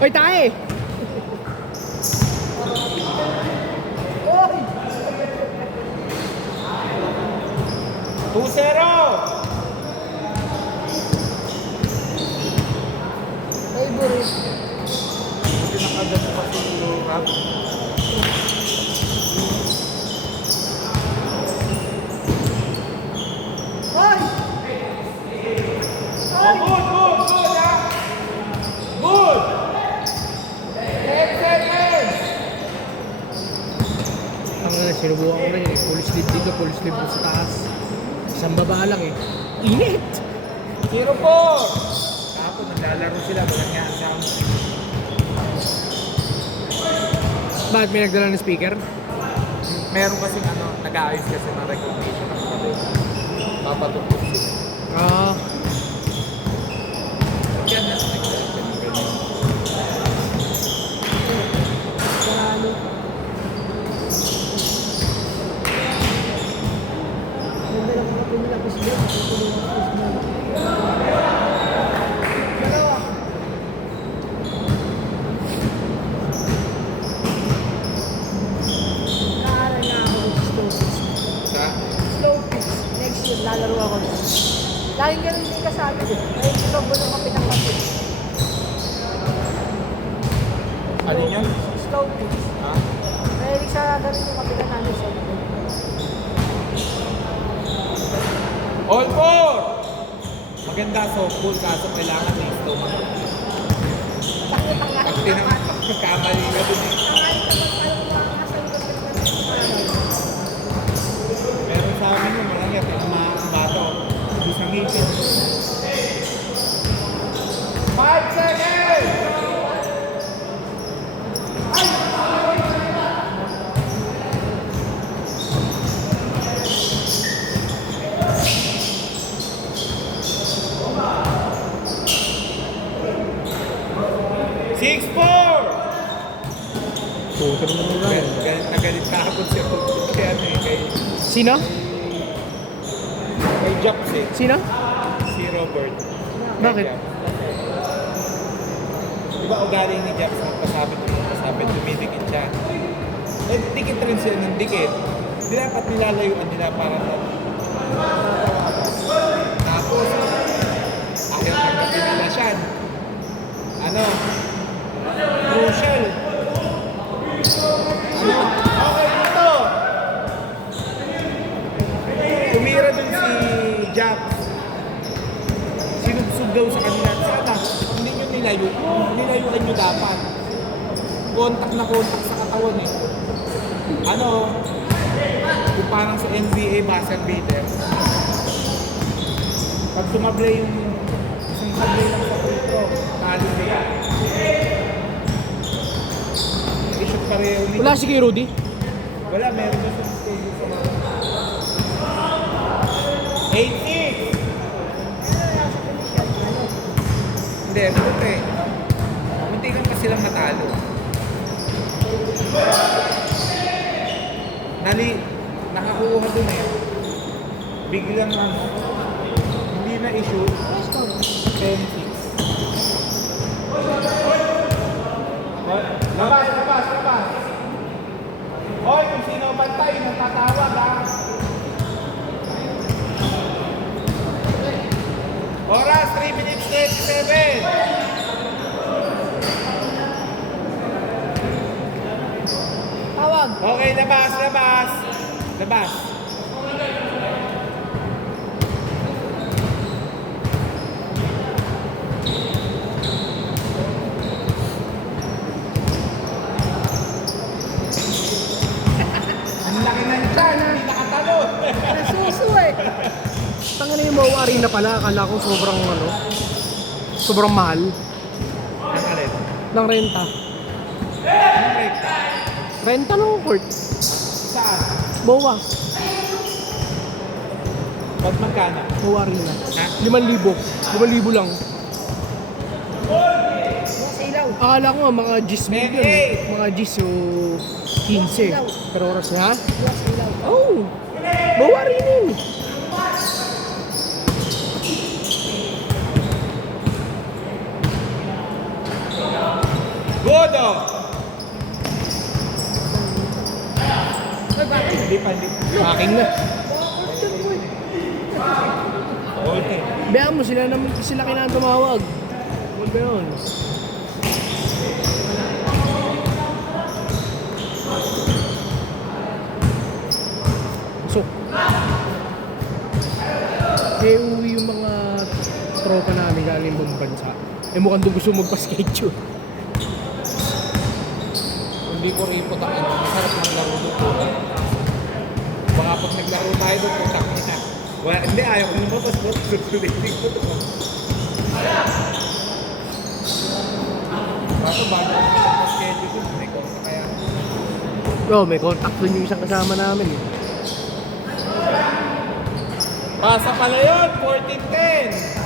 Oy, tae! Oy! 2-0! Favorite. Pinakagat pa si Rap. Oy! Oh, good, ha? Good! 10 seconds! Ang sinubukan ko rin eh. Full sleeve dito, full sleeve sa taas. Isang baba lang eh. Init! 0-4! Kahapon, naglalaro sila. Walang nga sa amin. Bakit may nagdala ng speaker? Meron kasing nag-aayos kasi ng recognition ng kapatid. Papatupos sila. Ah, Yan na nag-aayos. Panalo. Ganda lang kapag pinilapos din. Dalawa. Naaral na ako ng slow pitch. Sa? Slow pitch. Next year, lalaro ako na. Laging ganun din kasabi ko. Ay, ito ba ng kapitang kapit? Ano yun? Slow pitch. Ha? Mahilig sa ganun yung kapitan namin sa ito. All four! Maganda softball kaso kailangan ng stomach. Pag kamali ka dun eh. Meron sa amin yung mga nga, pinamabato. Hindi sa ngipin. 5 seconds! Six, four! puto naman nila. Galit na galit kahapon siya kay Sino? Jobs eh. Sino? Si Robert. Bakit? Di ba ugali ni Jobs magpasabit, dumidikit siya. Eh, dikit rin siya ng dikit. Di dapat nilalayuan nila para sa... Tapos, ayaw tanggapin nila siya. Crucial. Okay, dito. Tumira dun si Jobs. Sinubsub daw sa kanila. Sana, hindi nyo nilayuan nyo dapat. Kontak na kontak sa katawan eh. Kung parang sa NBA buzzer beater. Pag tumablay yung isang sablay lang sa kulto, talo na yan. I-shoot pareho ni... Wala si kay Rudy? Wala, meron na sa schedule sa mga... 8-6! Hindi, buti. Muntikan pa silang matalo. Nakakuha dun eh. Biglang hindi na issue. 10-6. Labas! Hoy, kung sino bantay, natatawag ha. Oras, 3 minutes 37. Tawag. Okay, labas. Ang laki ng tiyan, hindi nakatalon. Nasuso eh. Tanga na yung Mau Arena pala. Akala ko sobrang mahal Ang alin? ng renta. Ang break. Renta ng court. Saan? Bawa. Ba't magkano? Mau Arena. Ha? 5,000. 5,000 lang. Sa ilaw. Akala ko nga mga G's mo yun. Mga G's o 15. Pero oras na. Sa ilaw. Oh! Mau Arena yun. Good, oh. Ay, bakit? Hindi pa, hindi. Hacking na. Okay. Biyan mo, sila kailangan tumawag. Huwag ganun. So, eh uwi yung mga tropa namin galing ibang bansa. Eh mukhang doon gusto magpa-schedule. Hindi ko rin putak ina. Masarap ng laro doon. Baka pag naglaro tayo doon, putak ina. Wala, hindi, ayaw ko lumabas doon. Susulitin ko doon. Bago bago ako schedule doon, may konta kaya. Oh, may contact doon yung isang kasama namin eh. Pasa pala yun, 14-10.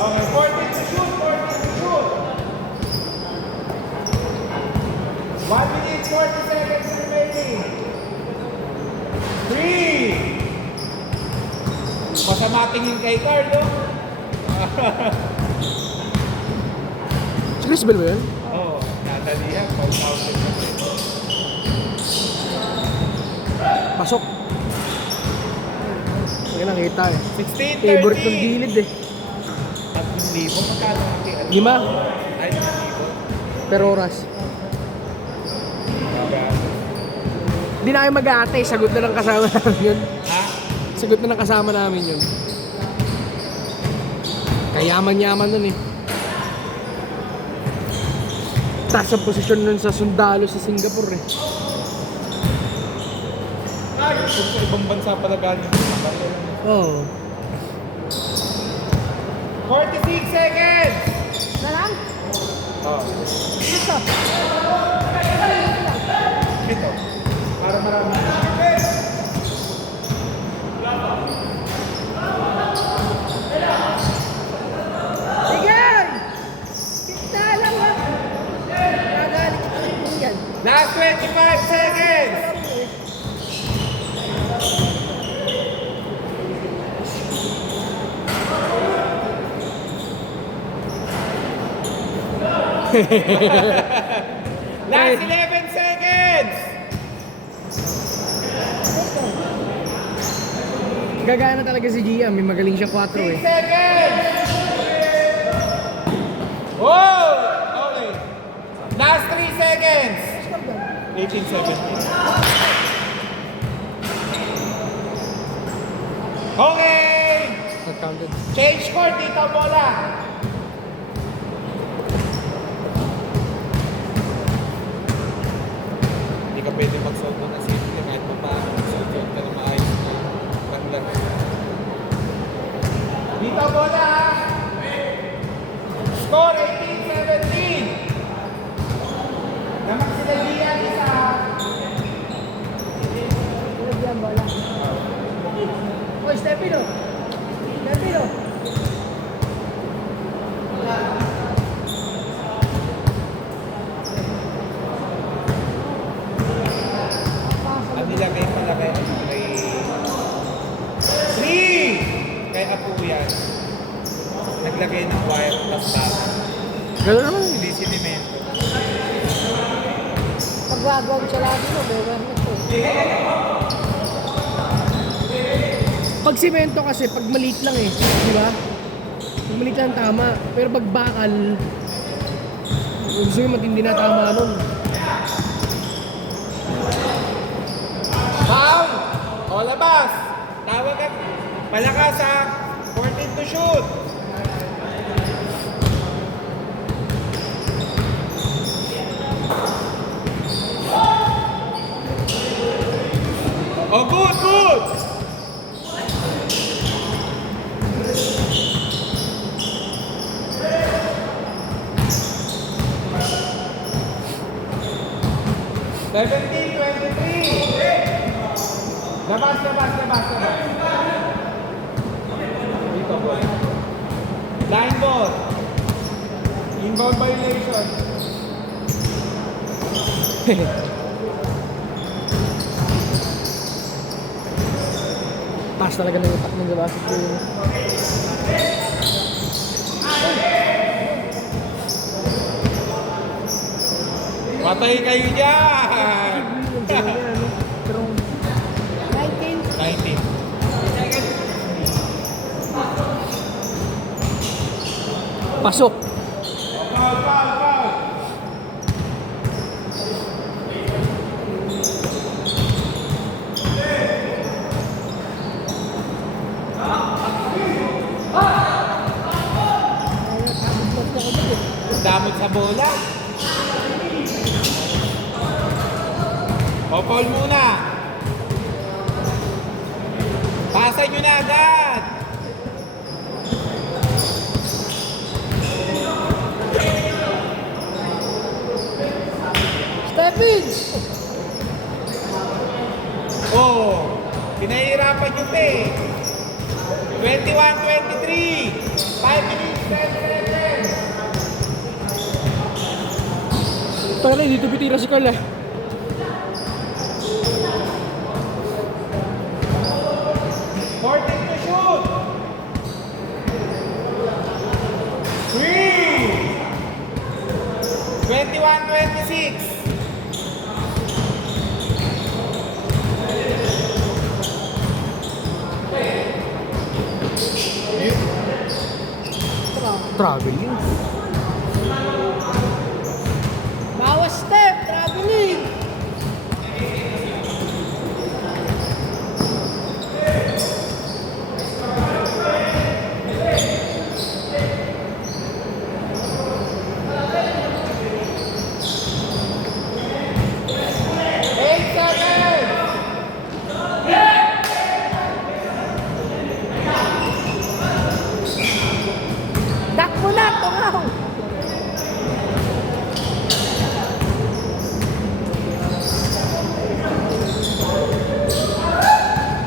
Okay, 14 to shoot, 14 to shoot. 1 minute, 40 seconds remaining. 3. Masama tingin kay Carlo. Si Crisbel ba yun? Oo, nadalihan, 4,000 na. Pasok. Hindi nakita eh. 16, 30. Favorite ng gilid eh. 3,000, magkano ang kaya? 5 Ay, 5,000. per oras. Hindi na kayo mag-aatay, sagot na ng kasama namin yun. Ha? Sagot na ng kasama namin yun. Kayaman-yaman nun eh. Taas ang posisyon nun sa sundalo sa Singapore eh. Ay, kung sa ibang bansa pala galing. Oo. 46 seconds! Na lang? Oh. Gusto. Ito. Para marami. Sige! Kita lang ha. Nagalit ka rin po yan. Last 25 seconds! Last 11 seconds! Gagana talaga si Gia, may magaling siya 4 eh. 6 seconds! Whoa! Okay. Last 3 seconds! 18-17. Okay! Not counted. Change court dito, bola! Hindi ka pwede mag-solve ng safety kahit pa paano. Mag-solve ka na maayos na paglag. Dito, bola! Score 18-17! Namak sila diyan isa. Tulog yan, bola. Oy, Stepino! Stepino! Ang nilagay pala kay kay Apo yan. Naglagay ng wire plus bata. Gano'n naman. Hindi sinimento. Pag wagawag siya lagi mo, beba mo ito. Pag simento kasi, pag maliit lang eh. Di ba? Pag maliit lang tama. Pero pag bakal, gusto yung matindi na tama nun. Foul! O labas! Tawag ka. Palakas ha. 14 to shoot. Oh, good, good! Seventeen, 23. Labas. Dito, boy. Line ball. Inbound violation. Taas talaga ng utak ng gabasok ko yun. Patay kayo dyan! Pero 19. 19. pasok. Foul, foul, foul! Damot sa bola. O, foul muna. Pasan nyo na agad. Steppins! Oh, pinahirapan nyo pa eh. 21-23. 5 minutes, 10 seconds. Tara, dito pitira si Carl eh. Fourteen to shoot. 3. 21-26. Travel yun. Bawas step, traveling! Dak mo na, tungaw!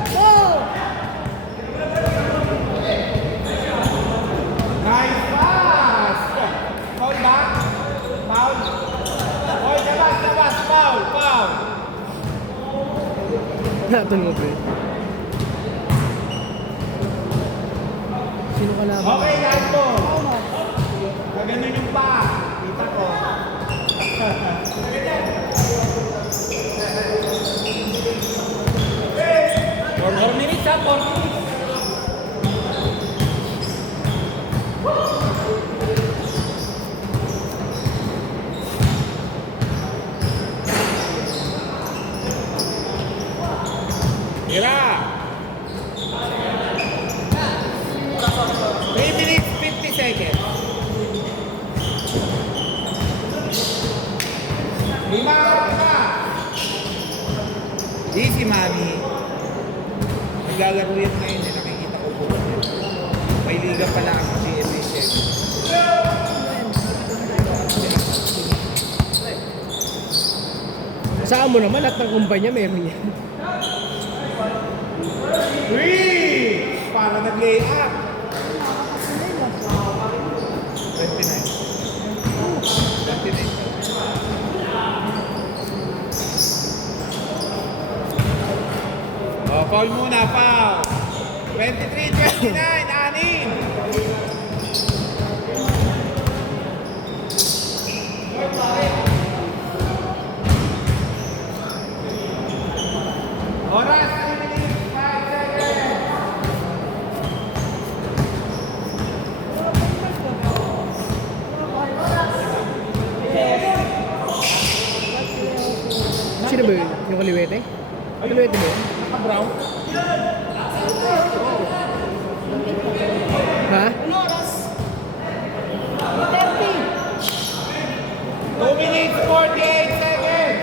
Go! Nice pass! Foul ba? Foul? Oy, labas, labas! Foul, foul! Natun mo pre. Sino ka naman? Okay, lahat mo. Gaganon yung pa. Kita ko. 4 minutes ha, 4 minutes. Tira! 3 minutes, 50 seconds. 5. Easy, mami. Naglalaro yan ngayon eh. Nakikita ko po. May liga pala ang GMA 7. Saan mo naman at ng kumpanya meron yan. 3! Para nag-lay up. 29. 29. Oh, foul muna, foul. 23-29, anin. Oras, 3 minutes, 5 seconds. Sino ba yun? Yung kaliwete? Kaliwete ba yun? Naka-brown. Ha? 2 minutes, 48 seconds.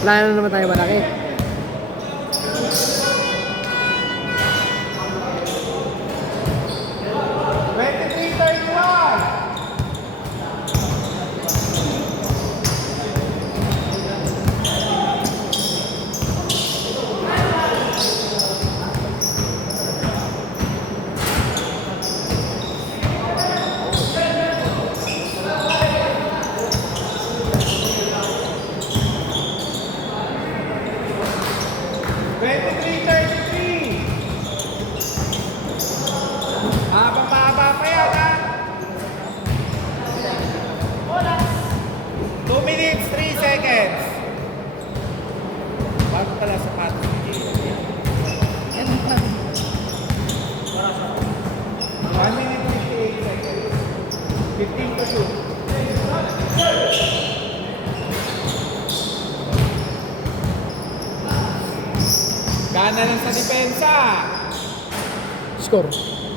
Wala na naman tayo malaki. pala sapatos ni Jay. Yan pa. 1 minute 58 seconds. 15 to shoot. Gana lang sa depensa. Score.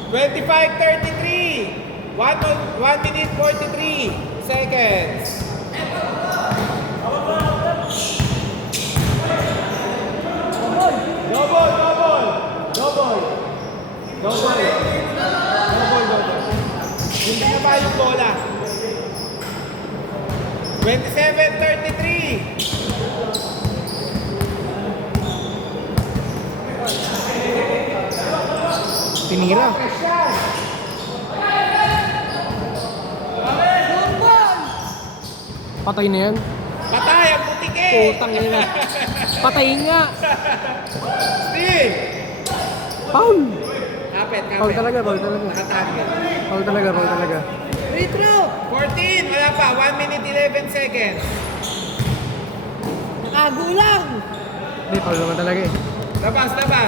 25-33. 1 minute 43 seconds. Double. Hindi na ba yung bola? 27-33. Tinira. Patay na yan. Patay ang putik eh. Putang ina. Patay nga. Steve. Foul. Kapit. Foul talaga. Nakatanggal. Foul talaga. Free throw. 14. Wala pa. 1 minute 11 seconds. Nakagulang. Hindi, foul naman talaga eh. Labas. Wala pa.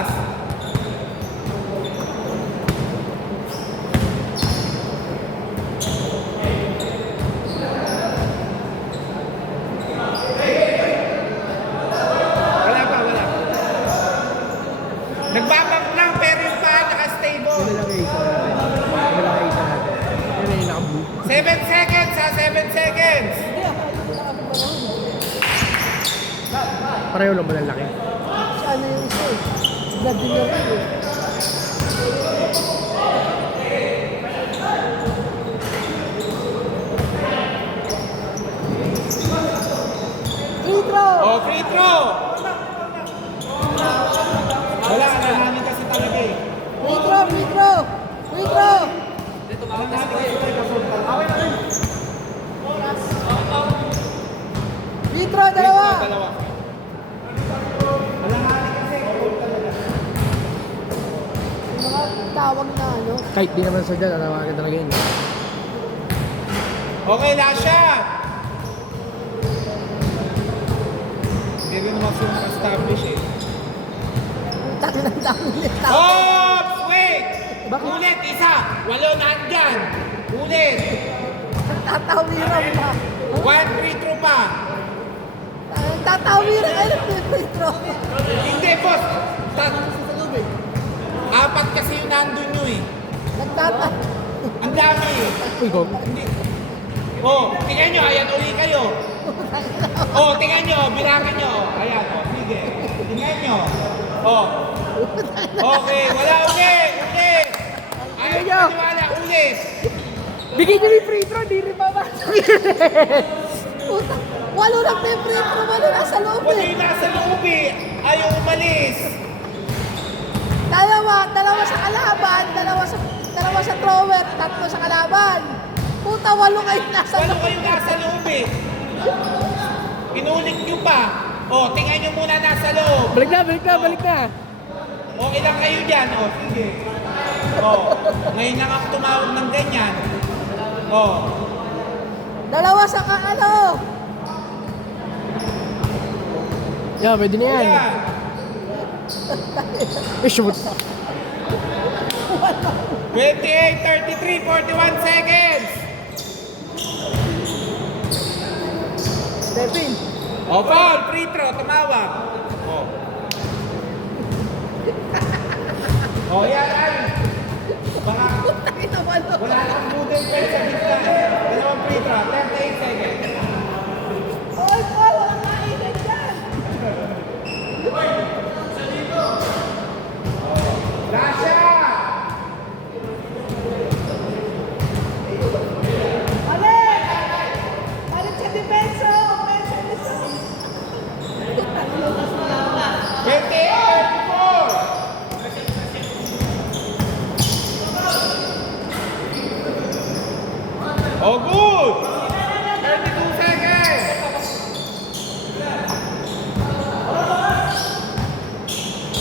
Nagbabang lang pero yung paa naka-stable. Nilagay isa natin. Yan ay nakablue. 7 seconds ha, 7 seconds. Hindi ah. Pareho lang ba ng laki? Sana yung isa eh. Blood din yung rin eh. Free throw. Oh, free throw. Wala, kailangan kasi talaga eh. Free throw. Free throw, dalawa. Yung mga tawag na ano. Kahit di naman sa dyan, natawagan talaga yun. Okay, last shot. Hindi rin naman siya establish eh. Tato ng dami. Oops! Wait! Bakit? Ulit, isa! 8 nandyan! Ulit! Tatawiran pa. 1 free throw pa! Tatawiran kayo ng free throw. Hindi, boss! Apat kasi yung nandun nyo eh. Nagtata. Ang dami eh. Uy, go. Oh, tingnan nyo, ayan, uli kayo. Oh, tingnan nyo, bilangin nyo. Ayan, oh, sige. Tingnan nyo. Oh. Okay, wala ulit! Ayaw nyo. maniwala, ulit! Bigyan niyo yung free throw, di rin babasok. Puta. Walo lang na yung free throw. Walo nasa loob Wala eh. yung nasa loob eh. Ayaw umalis. Dalawa sa kalaban, dalawa sa thrower, tatlo sa kalaban. Puta, walo kayo nasa Wala loob. kayong nasa loob eh. Inulit nyo pa. Oh, tingnan nyo muna nasa loob. Balik na. Oh, ilang kayo dyan. Oh, sige. Oh, ngayon lang ako tumawag ng ganyan. Oh, Dalawa sa ano. Yeah, pwede na yan. yan. Shoot. 28, 33, 41 seconds. Stephen. Oh, foul, free throw, tumawag. Oh. Oh, yan, ay. Baka wala kang budol pa sa gitna. Dalawang free throw, 38 seconds. Oy, walang kainan dyan. Lasha! Balik sa depensa. 28, 34. Oh, good! 32 seconds.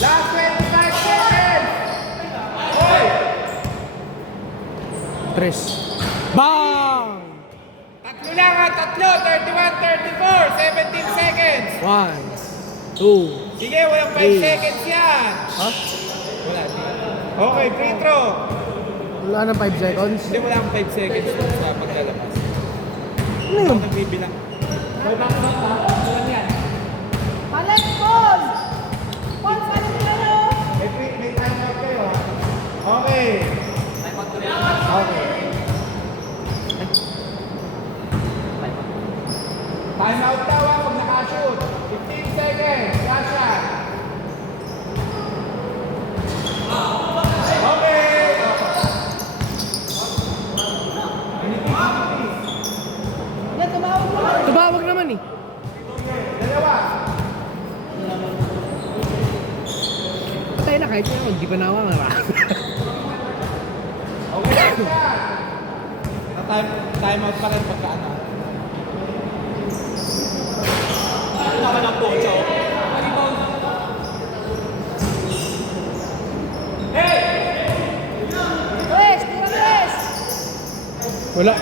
Last 25 seconds. Hoy! Tres. Bang! Tatlo lang ha, tatlo. 31, 34. 17 seconds. 1, 2. Sige, walang 5 Hey. seconds yan. Ha? Wala. Okay, free throw. Wala na 5 seconds. Hindi, wala akong 5 seconds dun sa paglalabas. Ano yun? Ako nagbibilang. Palit, Paul! Paul, palit kayo! May time out kayo ha. Okay. Okay. Time out daw ha pag nakashoot. 15 seconds. Last shot. Okay. Yan, tumawag mo lang. Tumawag naman eh. Dalawa. Patay na kahit nga, hindi pa nawa nga. Okay, last shot. Time out pa rin pagka ano. Ano naman ang pocho? Tres, tira tres! Wala.